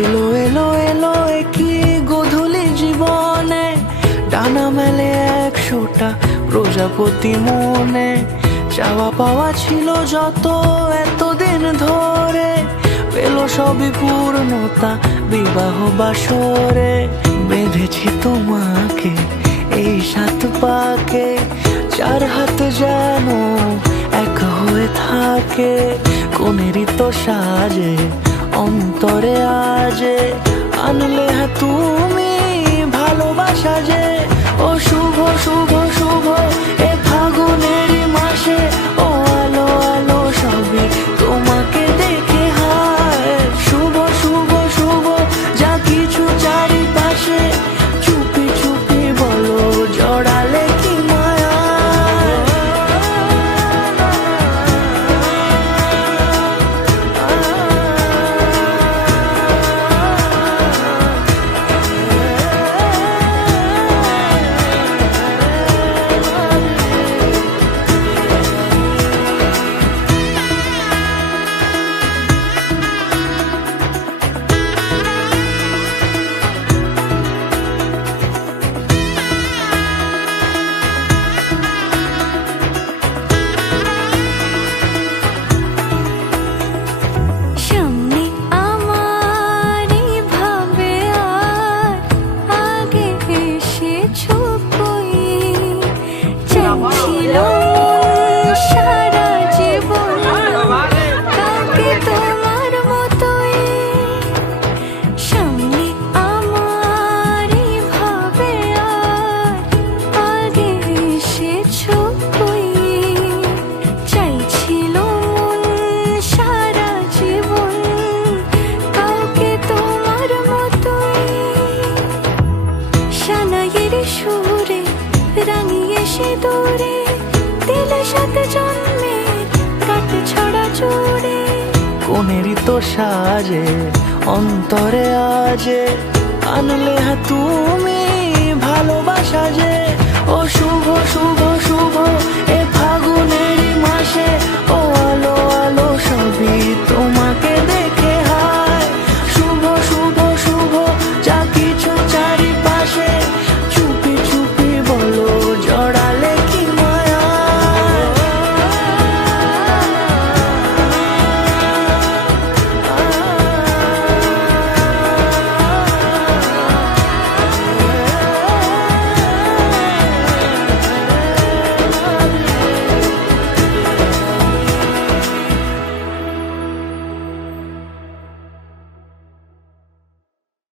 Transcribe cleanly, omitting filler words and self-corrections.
এলো এলো এলো কি গোধূলি জীবনে, ডানা মেলে 100টা প্রজাপতি মনে। চাওয়া পাওয়া ছিল যত এতদিন ধরে, পেল সবই পূর্ণতা বিবাহ বাসরে। বেঁধেছি তোমাকে এই 7 পাকে, 4 হাত যেন এক হয়ে থাকে। কোনেরই তো সাজে অন্তরে আজে, আনলে হ্যাঁ তুমি ভালোবাসা যে। ও শুভ শুভ শুভ এ ফাগুনেরই মাসে, ও আলো আলো সবই তোমাকে দেখে হায়। শুভ শুভ শুভ যা কিছু চারিপাশে, চুপি চুপি বলো জড়ালে কি মায়া। সারা জীবন কাউকে তোমার মতোই, সামনে আমার ভাবে আর আগে এসেছো কই। চাইছিল সারা জীবন কাউকে তোমার মতোই, সানাইয়ের সুরে রাঙিয়ে সে দূরে, দিলে 7 জন্মের কাট ছড়া জুড়ে। কোনেরই তো সাজে অন্তরে আজে, আনলে হ্যাঁ তুমি ভালোবাসা যে। ও শুভ শুভ শুভ এ ফাগুনেরই মাসে, ও